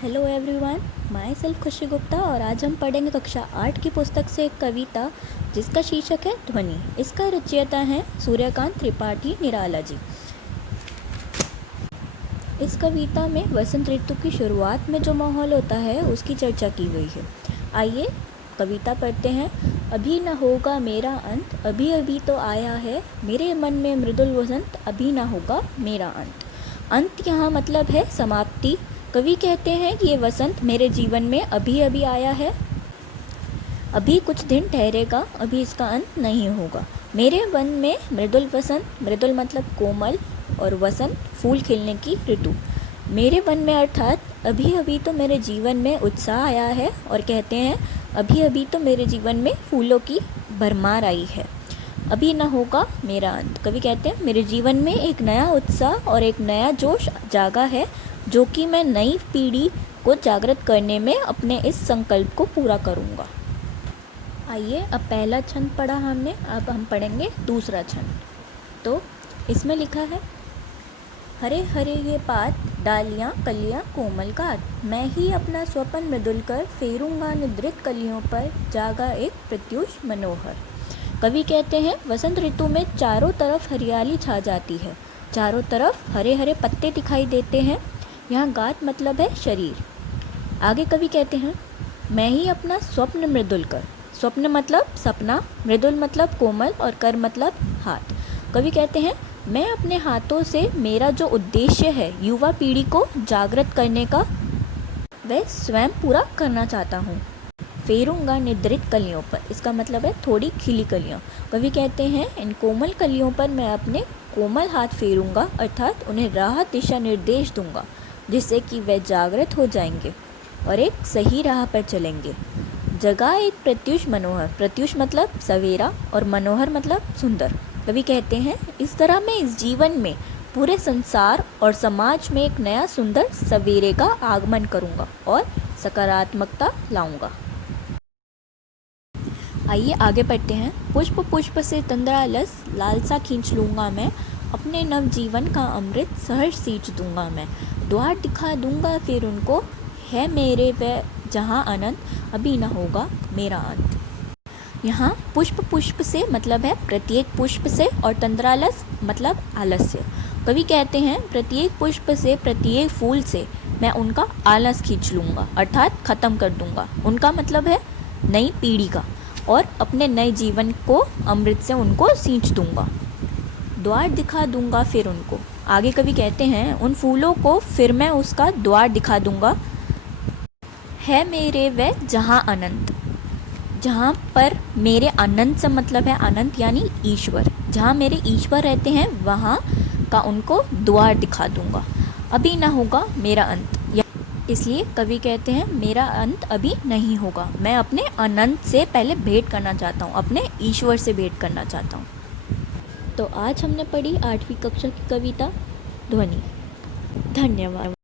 Hello everyone, my self खुशी गुप्ता और आज हम पढ़ेंगे कक्षा 8 की पुस्तक से एक कविता जिसका शीर्षक है ध्वनि। इसका रचयिता हैं सूर्यकांत त्रिपाठी निराला जी। इस कविता में वसंत ऋतु की शुरुआत में जो माहौल होता है उसकी चर्चा की गई है। आइए कविता पढ़ते हैं। अभी न होगा मेरा अंत, अभी अभी तो आया है मेरे मन में मृदुल वसंत, अभी न होगा मेरा अंत। अंत यहाँ मतलब है समाप्ति। कवि कहते हैं कि ये वसंत मेरे जीवन में अभी अभी आया है, अभी कुछ दिन ठहरेगा, अभी इसका अंत नहीं होगा। मेरे मन में मृदुल वसंत, मृदुल मतलब कोमल, और वसंत फूल खिलने की ऋतु। मेरे मन में अर्थात अभी अभी तो मेरे जीवन में उत्साह आया है, और कहते हैं अभी अभी तो मेरे जीवन में फूलों की भरमार आई है, अभी न होगा मेरा अंत। कवि कहते हैं मेरे जीवन में एक नया उत्साह और एक नया जोश जागा है, जो कि मैं नई पीढ़ी को जागृत करने में अपने इस संकल्प को पूरा करूँगा। आइए अब पहला छंद पढ़ा हमने, अब हम पढ़ेंगे दूसरा छंद। तो इसमें लिखा है, हरे हरे ये पात, डालियाँ कलियाँ कोमल गात, मैं ही अपना स्वपन मृदुल कर फेरूंगा निद्रित कलियों पर, जागा एक प्रत्युष मनोहर। कवि कहते हैं वसंत ऋतु में चारों तरफ हरियाली छा जाती है, चारों तरफ हरे हरे पत्ते दिखाई देते हैं। यहाँ गात मतलब है शरीर। आगे कवि कहते हैं मैं ही अपना स्वप्न मृदुल कर, स्वप्न मतलब सपना, मृदुल मतलब कोमल, और कर मतलब हाथ। कवि कहते हैं मैं अपने हाथों से मेरा जो उद्देश्य है युवा पीढ़ी को जागृत करने का, वह स्वयं पूरा करना चाहता हूँ। फेरूंगा निद्रित कलियों पर, इसका मतलब है थोड़ी खिली कलियाँ। कवि कहते हैं इन कोमल कलियों पर मैं अपने कोमल हाथ फेरूंगा, अर्थात उन्हें राह दिशा निर्देश दूंगा, जिससे कि वे जागृत हो जाएंगे और एक सही राह पर चलेंगे। जगा एक प्रत्युष मनोहर, प्रत्युष मतलब सवेरा और मनोहर मतलब सुंदर। कवि कहते हैं इस तरह मैं इस जीवन में पूरे संसार और समाज में एक नया सुंदर सवेरे का आगमन करूंगा और सकारात्मकता लाऊंगा। आइए आगे पढ़ते हैं। पुष्प पुष्प से तंद्रालस लालसा खींच लूँगा मैं, अपने नव जीवन का अमृत सहर्ष सींच दूंगा मैं, द्वार दिखा दूंगा फिर उनको, है मेरे वह जहाँ अनंत, अभी न होगा मेरा अंत। यहाँ पुष्प पुष्प से मतलब है प्रत्येक पुष्प से, और तंद्रालस मतलब आलस्य। कवि कहते हैं प्रत्येक पुष्प से, प्रत्येक फूल से मैं उनका आलस खींच लूँगा, अर्थात ख़त्म कर दूँगा। उनका मतलब है नई पीढ़ी का, और अपने नए जीवन को अमृत से उनको सींच दूंगा। द्वार दिखा दूंगा फिर उनको। आगे कवि कहते हैं उन फूलों को फिर मैं उसका द्वार दिखा दूंगा, है मेरे वह जहाँ अनंत, जहाँ पर मेरे अनंत से मतलब है अनंत यानी ईश्वर, जहाँ मेरे ईश्वर रहते हैं वहाँ का उनको द्वार दिखा दूंगा, अभी ना होगा मेरा अंत। इसलिए कवि कहते हैं मेरा अंत अभी नहीं होगा, मैं अपने अनंत से पहले भेंट करना चाहता हूँ, अपने ईश्वर से भेंट करना चाहता हूँ। तो आज हमने पढ़ी 8वीं कक्षा की कविता ध्वनि। धन्यवाद।